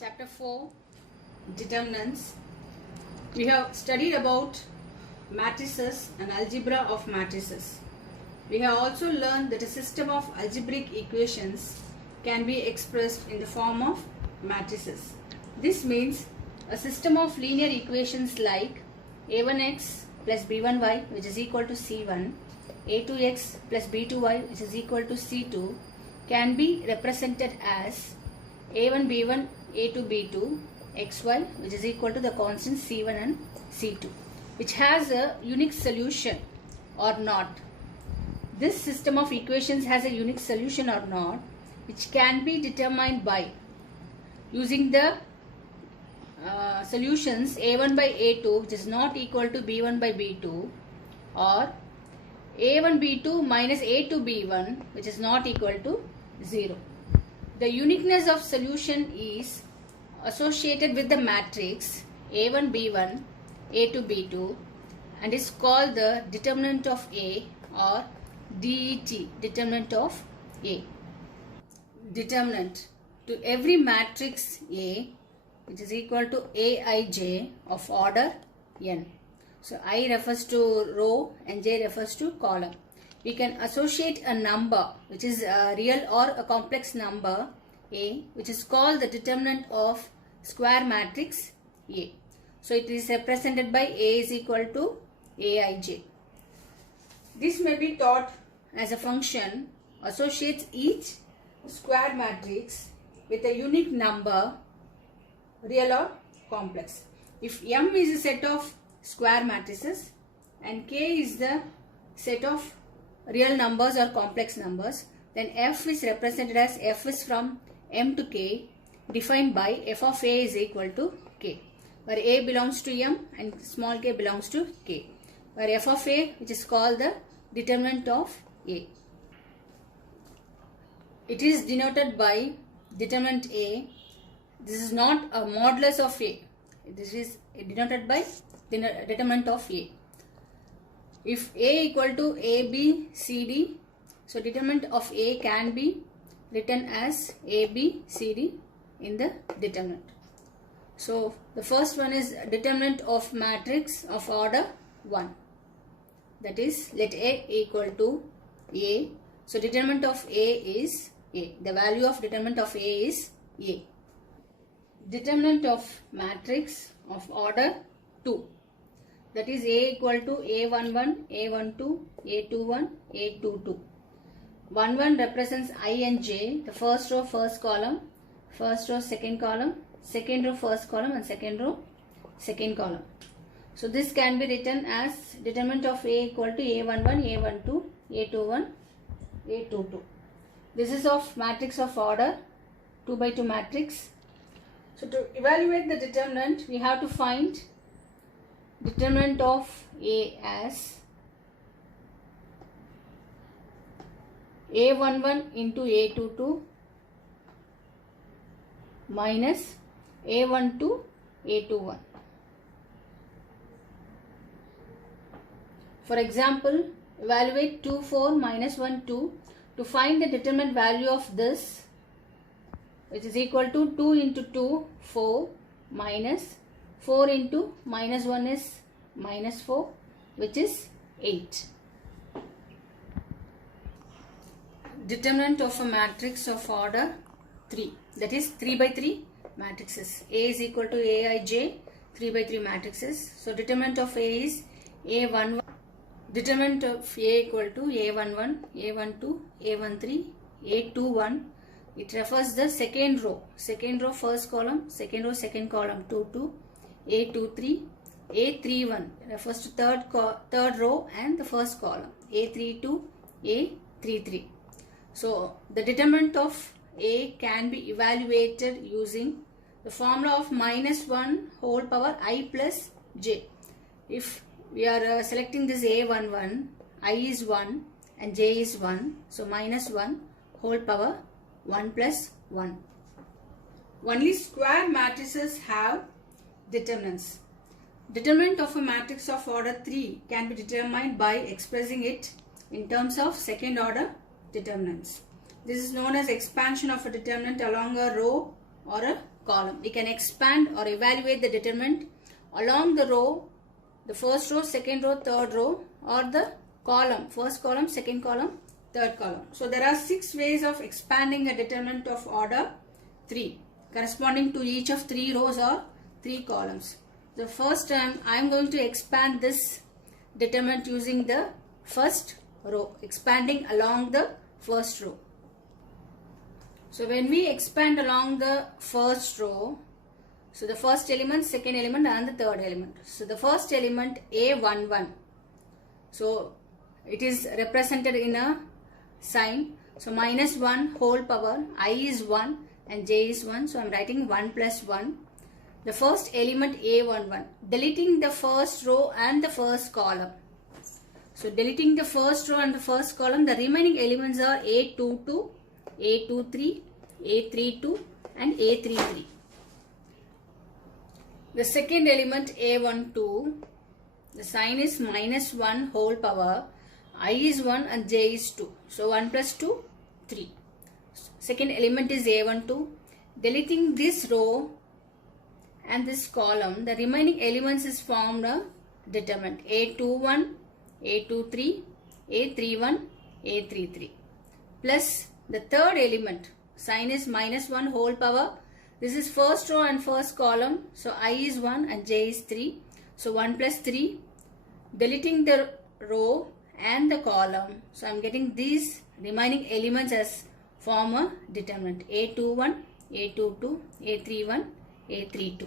Chapter 4, Determinants. We have studied about matrices and algebra of matrices. We have also learned that a system of algebraic equations can be expressed in the form of matrices. This means a system of linear equations like a1x plus b1y which is equal to c1, a2x plus b2y which is equal to c2 can be represented as a1 b1 a2 b2 xy which is equal to the constants c1 and c2, which has a unique solution or not. This system of equations has a unique solution or not, which can be determined by using the solutions a1 by a2 which is not equal to b1 by b2, or a1 b2 minus a2 b1 which is not equal to 0. The uniqueness of solution is associated with the matrix a1 b1 a2 b2 and is called the determinant of A or DET, determinant of A. Determinant to every matrix A which is equal to Aij of order n. So I refers to row and j refers to column. We can associate a number which is a real or a complex number A, which is called the determinant of square matrix A. So it is represented by A is equal to Aij. This may be taught as a function associates each square matrix with a unique number, real or complex. If M is a set of square matrices and K is the set of real numbers or complex numbers, then F is represented as F is from M to K, defined by f of A is equal to K, where A belongs to M and small k belongs to K, where f of A, which is called the determinant of A. It is denoted by determinant A. This is not a modulus of A. This is denoted by determinant of A. If A equal to AB, CD, so determinant of A can be written as AB, CD in the determinant. So the first one is determinant of matrix of order 1. That is, let A equal to A. So determinant of A is A. The value of determinant of A is A. Determinant of matrix of order 2. That is A equal to A11, A12, A21, A22. 1, 1 represents I and J, the first row, first column, first row, second column, second row, first column, and second row, second column. So this can be written as determinant of A equal to A11, A12, A21, A22. This is of matrix of order 2 by 2 matrix. So to evaluate the determinant, we have to find determinant of A as A11 into A22 minus A12 A21. For example, evaluate 2, 4 minus 1, 2 to find the determinant value of this, which is equal to 2 into 2, 4 minus 4 into minus 1 is minus 4, which is 8. Determinant of a matrix of order 3, that is 3 by 3 matrices. A is equal to Aij, 3 by 3 matrices. So determinant of A is A11. Determinant of A equal to A11, A12, A13, A21. It refers the second row first column, second row second column 2, 2, A23, A31 refers to third row and the first column, A32, A33. So the determinant of A can be evaluated using the formula of minus 1 whole power I plus j. If we are selecting this A11, I is 1 and j is 1, so minus 1 whole power 1 plus 1. Only square matrices have determinants. Determinant of a matrix of order 3 can be determined by expressing it in terms of second order determinants. This is known as expansion of a determinant along a row or a column. We can expand or evaluate the determinant along the row, the first row, second row, third row, or the column, first column, second column, third column. So there are 6 ways of expanding a determinant of order 3 corresponding to each of 3 rows or 3 columns. The first time I am going to expand this determinant using the first row, expanding along the first row. So when we expand along the first row, so the first element, second element and the third element. So the first element A11. So it is represented in a sign. So minus 1 whole power, I is 1 and j is 1. So I am writing 1 plus 1. The first element A11. Deleting the first row and the first column. So deleting the first row and the first column, the remaining elements are A22, A23, A32 and A33. The second element A12, the sign is minus 1 whole power, I is 1 and j is 2. So 1 plus 2, 3. Second element is A12. Deleting this row and this column, the remaining elements is formed a determinant A21, A23, A31, A33. Plus the third element, sign is minus 1 whole power. This is first row and first column. So I is 1 and j is 3. So 1 plus 3. Deleting the row and the column. So I am getting these remaining elements as form a determinant A21, A22, A31, A32.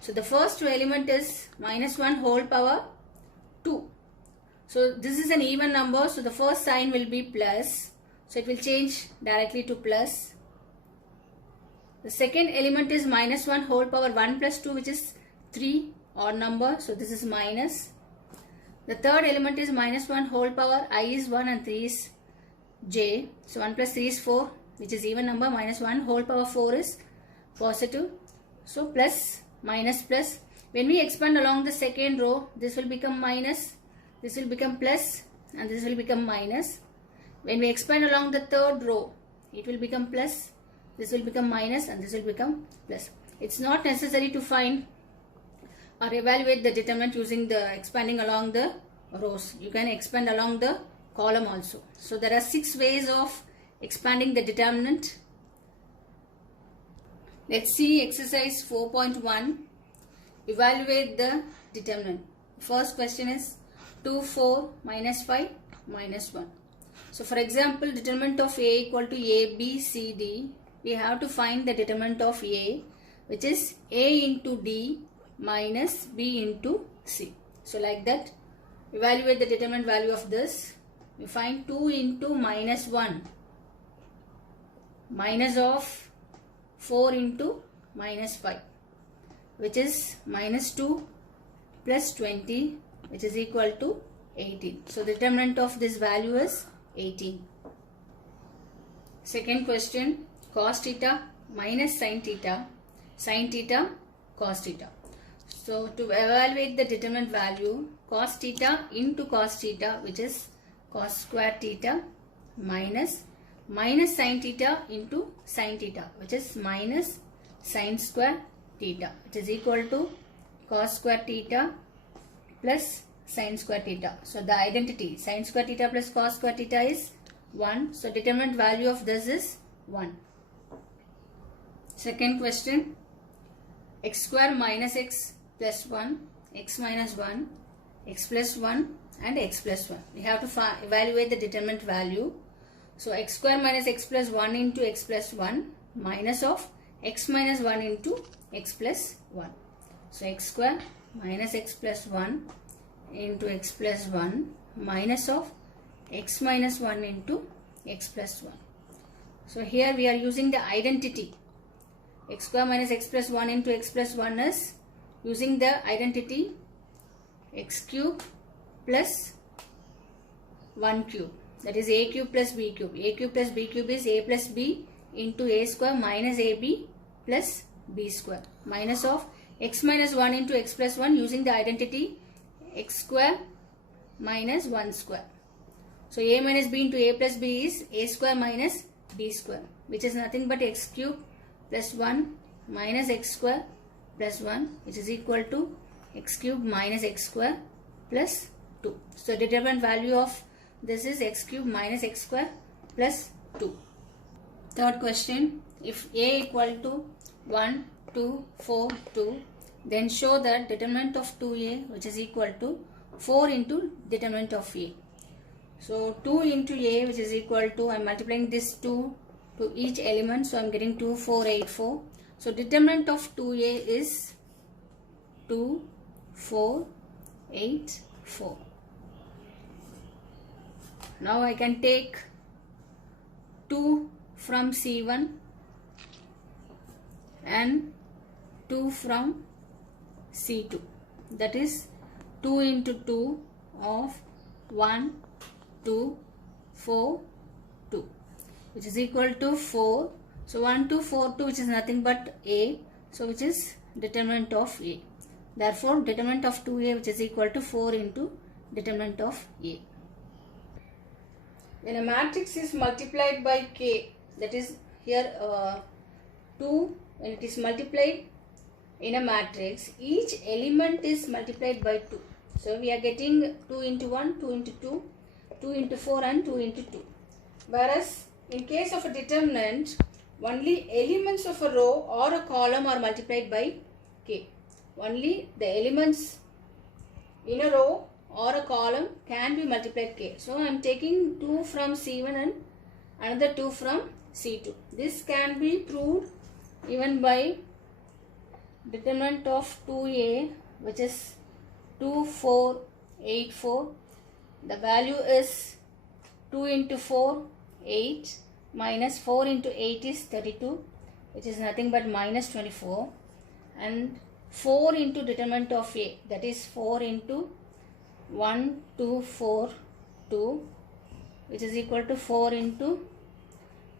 So the first element is minus 1 whole power 2. So this is an even number. So the first sign will be plus. So it will change directly to plus. The second element is minus 1 whole power 1 plus 2, which is 3 odd number. So this is minus. The third element is minus 1 whole power, I is 1 and 3 is j. So 1 plus 3 is 4, which is even number. Minus 1 whole power 4 is positive. So plus, minus, plus. When we expand along the second row, this will become minus, this will become plus and this will become minus. When we expand along the third row, it will become plus, this will become minus and this will become plus. It's not necessary to find or evaluate the determinant using the expanding along the rows. You can expand along the column also. So there are 6 ways of expanding the determinant. Let's see exercise 4.1. Evaluate the determinant. First question is 2, 4, minus 5, minus 1. So for example, determinant of A equal to A, B, C, D. We have to find the determinant of A, which is A into D minus B into C. So like that, evaluate the determinant value of this. We find 2 into minus 1, minus of 4 into minus 5, which is minus 2 plus 20, which is equal to 18. So the determinant of this value is 18. Second question, cos theta minus sin theta, cos theta. So to evaluate the determinant value, cos theta into cos theta, which is cos square theta, minus sin theta into sin theta, which is minus sin square theta, which is equal to cos square theta plus sin square theta. So the identity sin square theta plus cos square theta is 1. So determinant value of this is 1. Second question, x square minus x plus 1, x minus 1, x plus 1 and x plus 1. We have to evaluate the determinant value. So x square minus x plus 1 into x plus 1 minus of x minus 1 into x plus 1. So x square minus x plus 1 into x plus 1 minus of x minus 1 into x plus 1. So here we are using the identity. X square minus x plus 1 into x plus 1 is using the identity x cube plus 1 cube. That is a cube plus b cube. A cube plus b cube is a plus b into a square minus ab plus b square. Minus of x minus 1 into x plus 1 using the identity x square minus 1 square. So a minus b into a plus b is a square minus b square, which is nothing but x cube plus 1 minus x square plus 1, which is equal to x cube minus x square plus 2. So determinant value of this is x cube minus x square plus 2. Third question, if a equal to 1, 2, 4, 2, then show that determinant of 2a, which is equal to 4 into determinant of a. So 2 into a, which is equal to, I am multiplying this 2 to each element, so I am getting 2, 4, 8, 4. So determinant of 2a is 2, 4, 8, 4. Now I can take 2 from C1 and 2 from C2. That is 2 into 2 of 1, 2, 4, 2, which is equal to 4. So 1, 2, 4, 2, which is nothing but a. So which is determinant of a. Therefore determinant of 2a, which is equal to 4 into determinant of a. When a matrix is multiplied by k, that is here 2, when it is multiplied in a matrix, each element is multiplied by 2. So we are getting 2 into 1, 2 into 2, 2 into 4 and 2 into 2. Whereas in case of a determinant, only elements of a row or a column are multiplied by k. Only the elements in a row or a column can be multiplied k. So I am taking 2 from C1 and another 2 from C2. This can be proved even by determinant of 2a, which is 2, 4, 8, 4. The value is 2 into 4, 8, minus 4 into 8 is 32, which is nothing but minus 24, and 4 into determinant of a, that is 4 into 1, 2, 4, 2, which is equal to 4 into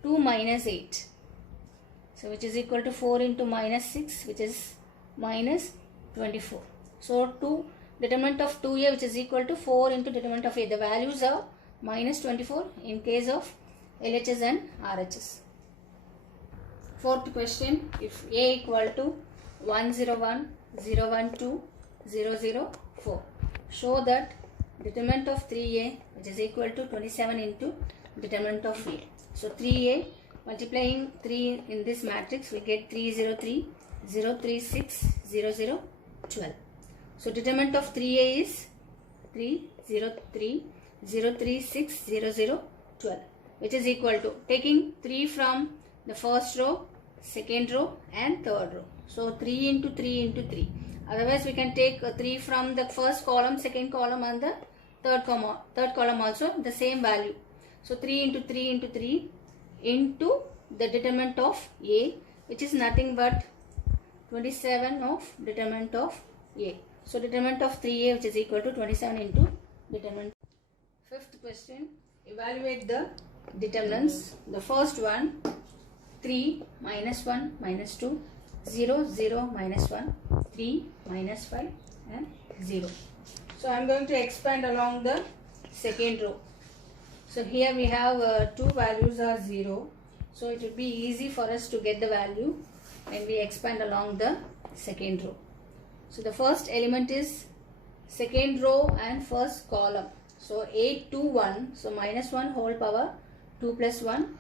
2 minus 8. So which is equal to 4 into minus 6, which is minus 24. So 2 determinant of 2a, which is equal to 4 into determinant of a. The values are minus 24 in case of LHS and RHS. Fourth question, if a equal to 101, 012, 004. Show that determinant of 3a, which is equal to 27 into determinant of a. So 3a, multiplying 3 in this matrix, we get 303, 036, 0012. So determinant of 3a is 303, 036, 0012, which is equal to, taking 3 from the first row, second row and third row. So 3 into 3 into 3. Otherwise we can take 3 from the first column, second column and the third column also the same value. So 3 into 3 into 3 into the determinant of a, which is nothing but 27 of determinant of a. So determinant of 3a, which is equal to 27 into determinant. Fifth question, evaluate the determinants. The first one, 3 minus 1 minus 2, 0 0 minus 1, 3 minus 5 and 0. So I am going to expand along the second row. So here we have two values are 0. So it will be easy for us to get the value when we expand along the second row. So the first element is second row and first column. So 8, 2, 1. So minus 1 whole power 2 plus 1.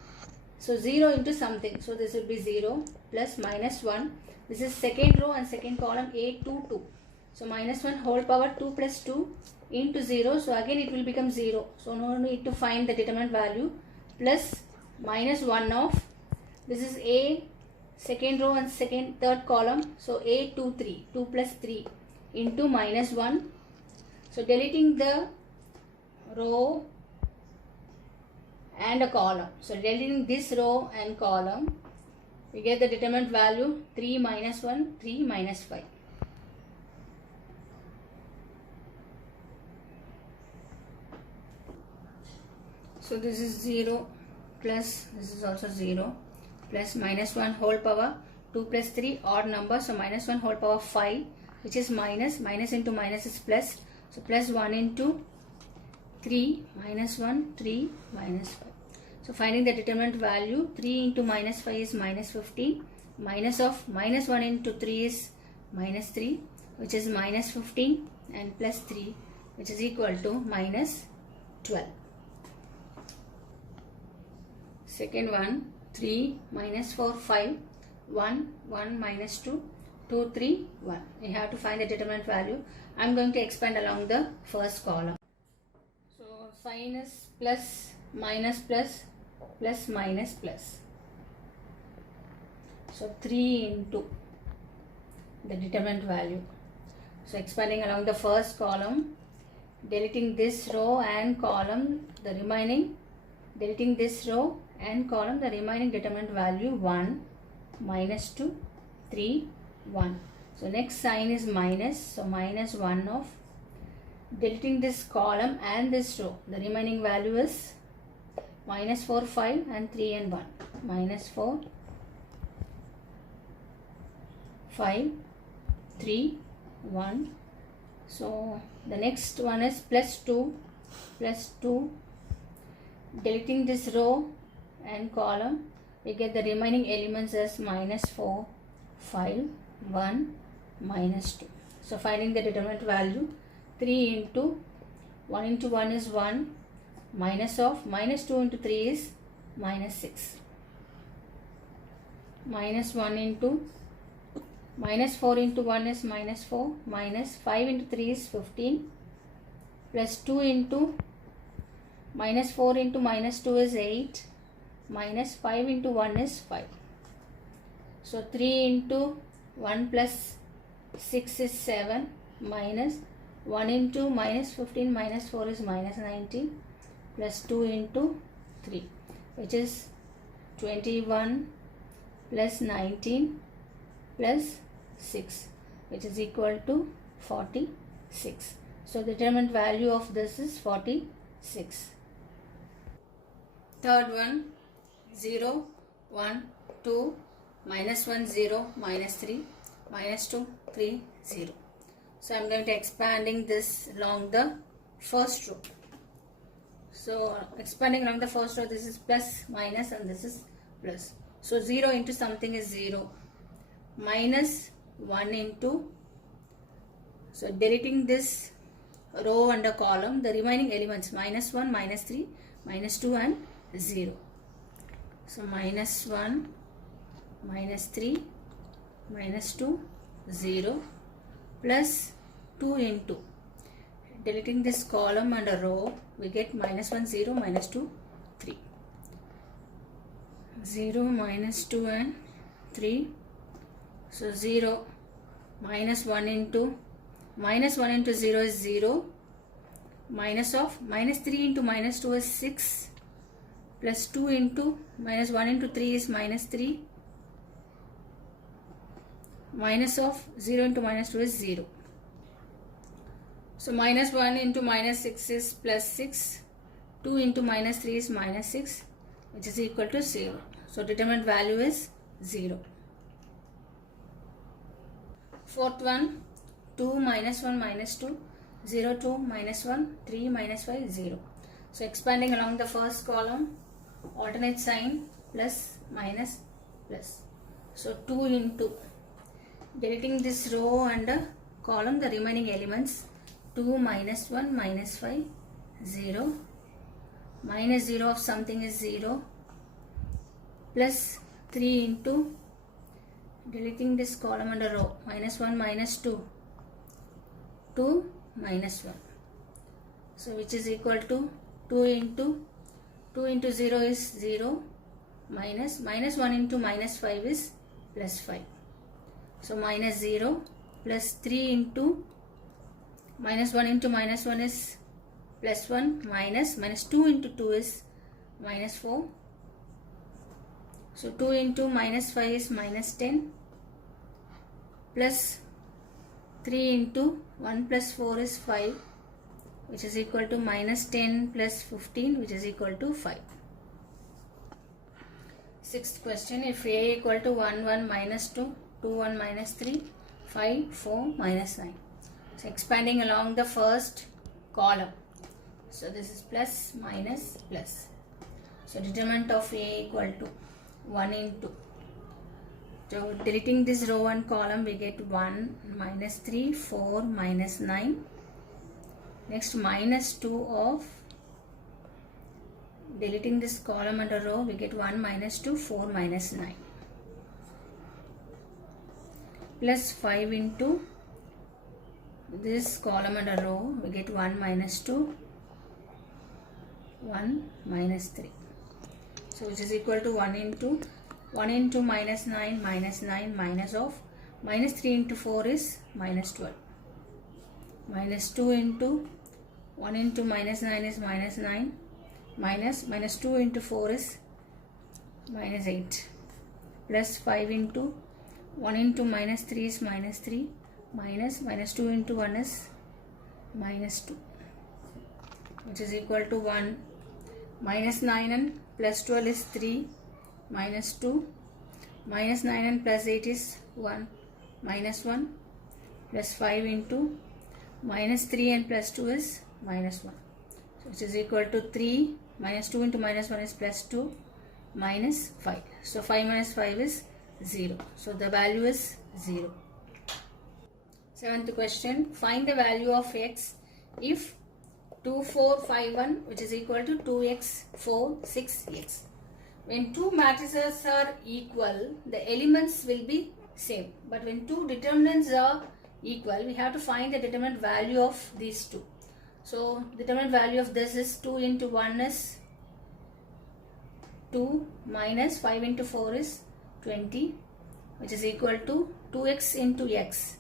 So 0 into something. So this will be 0 plus minus 1. This is second row and second column 8, 2, 2. So minus 1 whole power 2 plus 2 into 0. So again it will become 0. So no need to find the determinant value. Plus minus 1 of, this is a, second row and third column. So 8, 2, 3. 2 plus 3 into minus 1. So deleting the row and a column. So deleting this row and column, we get the determinant value 3 minus 1, 3 minus 5. So this is 0 plus, this is also 0 plus minus 1 whole power 2 plus 3 odd number. So minus 1 whole power 5, which is minus, minus into minus is plus. So plus 1 into 3 minus 1, 3 minus 5. So finding the determinant value, 3 into minus 5 is minus 15, minus of minus 1 into 3 is minus 3, which is minus 15, and plus 3, which is equal to minus 12. Second one, 3 minus 4, 5, 1, 1 minus 2, 2, 3, 1. You have to find the determinant value. I am going to expand along the first column. So sign is plus, minus, plus, plus, minus, plus. So 3 into the determinant value. So expanding along the first column, deleting this row and column, the remaining, deleting this row and column, the remaining determinant value 1, minus 2, 3, 1. So next sign is minus, so minus 1 of, deleting this column and this row, the remaining value is minus 4, 5 and 3 and 1. Minus 4, 5, 3, 1. So the next one is plus 2, deleting this row and column, we get the remaining elements as minus 4, 5, 1, minus 2. So finding the determinant value, 3 into 1 into 1 is 1, minus of minus 2 into 3 is minus 6. Minus 1 into minus 4 into 1 is minus 4, minus 5 into 3 is 15, plus 2 into minus 4 into minus 2 is 8, minus 5 into 1 is 5. So 3 into 1 plus 6 is 7, minus 1 into minus 15 minus 4 is minus 19, plus 2 into 3, which is 21 plus 19 plus 6, which is equal to 46. So the determinant value of this is 46. Third one, 0, 1, 2, minus 1, 0, minus 3, minus 2, 3, 0. So I am going to expanding this along the first row. So expanding along the first row, this is plus, minus, and this is plus. So 0 into something is 0. Minus 1 into, so deleting this row and a column, the remaining elements minus 1, minus 3, minus 2 and 0. So minus 1, minus 3, minus 2, 0, plus 2 into, deleting this column and a row, we get minus 1, 0, minus 2, 3. 0, minus 2 and 3. So 0, minus 1 into 0 is 0, minus of minus 3 into minus 2 is 6, plus 2 into minus 1 into 3 is minus 3, minus of 0 into minus 2 is 0. So minus 1 into minus 6 is plus 6, 2 into minus 3 is minus 6, which is equal to 0. So determinant value is 0. Fourth one, 2 minus 1 minus 2, 0, 2 minus 1, 3 minus 5, 0. So expanding along the first column, alternate sign, plus, minus, plus. So 2 into, deleting this row and a column, the remaining elements, 2 minus 1 minus 5, 0, minus 0 of something is 0, plus 3 into, deleting this column and a row, minus 1 minus 2, 2 minus 1. So which is equal to 2 into 0 is 0, minus 1 into minus 5 is plus 5. So minus 0, plus 3 into minus 1 into minus 1 is plus 1, minus 2 into 2 is minus 4. So 2 into minus 5 is minus 10, plus 3 into 1 plus 4 is 5, which is equal to minus 10 plus 15, which is equal to 5. Sixth question, if A equal to 1, 1 minus 2, 2, 1 minus 3, 5, 4 minus 9. So expanding along the first column. So this is plus, minus, plus. So determinant of A equal to 1 into, So deleting this row and column, we get 1 minus 3, 4 minus 9. Next minus 2 of, deleting this column and a row, we get 1 minus 2, 4 minus 9. Plus 5 into this column and a row, we get 1 minus 2, 1 minus 3. So which is equal to 1 into minus 9 minus of minus 3 into 4 is minus 12. Minus 2 into 1 into minus 9 is minus 9. Minus 2 into 4 is minus 8. Plus 5 into 1 into minus 3 is minus 3. Minus 2 into 1 is minus 2. Which is equal to 1. Minus 9 and plus 12 is 3. Minus 2. Minus 9 and plus 8 is 1. Minus 1. Plus 5 into minus 3 and plus 2 is minus 1. So which is equal to 3. Minus 2 into minus 1 is plus 2. Minus 5. So 5 minus 5 is 0. So the value is 0. Seventh question. Find the value of x if 2, 4, 5, 1 which is equal to 2x, 4, 6x. When two matrices are equal, the elements will be same. But when two determinants are equal, we have to find the determinant value of these two. So determinant value of this is 2 into 1 is 2 minus 5 into 4 is 20, which is equal to 2x into x,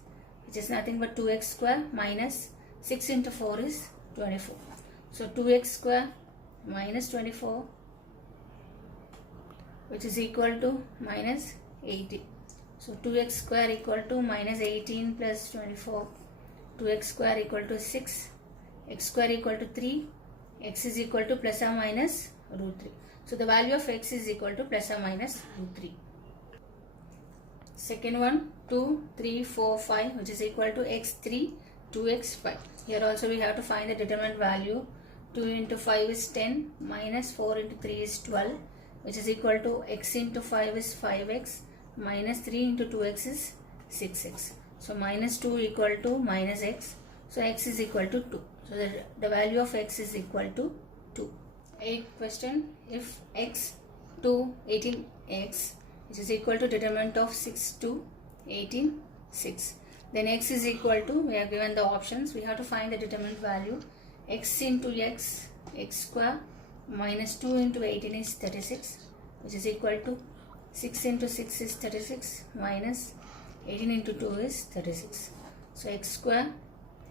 which is nothing but 2x square, minus 6 into 4 is 24. So 2x square minus 24, which is equal to minus 18. So 2x square equal to minus 18 plus 24. 2x square equal to 6. X square equal to 3. X is equal to plus or minus root 3. So the value of x is equal to plus or minus root 3. Second one, 2, 3, 4, 5 which is equal to x3, 2x, 5. Here also we have to find the determinant value. 2 into 5 is 10, minus 4 into 3 is 12, which is equal to x into 5 is 5x, minus 3 into 2x is 6x. So minus 2 equal to minus x. So x is equal to 2. So the value of x is equal to 2. 8th question. If x 2, 18x which is equal to determinant of 6 to 18, 6. Then x is equal to, we are given the options, we have to find the determinant value. X into x, x square, minus 2 into 18 is 36, which is equal to 6 into 6 is 36, minus 18 into 2 is 36. So x square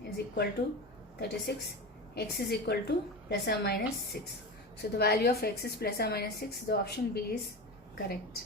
is equal to 36, x is equal to plus or minus 6. So the value of x is plus or minus 6, the option B is correct.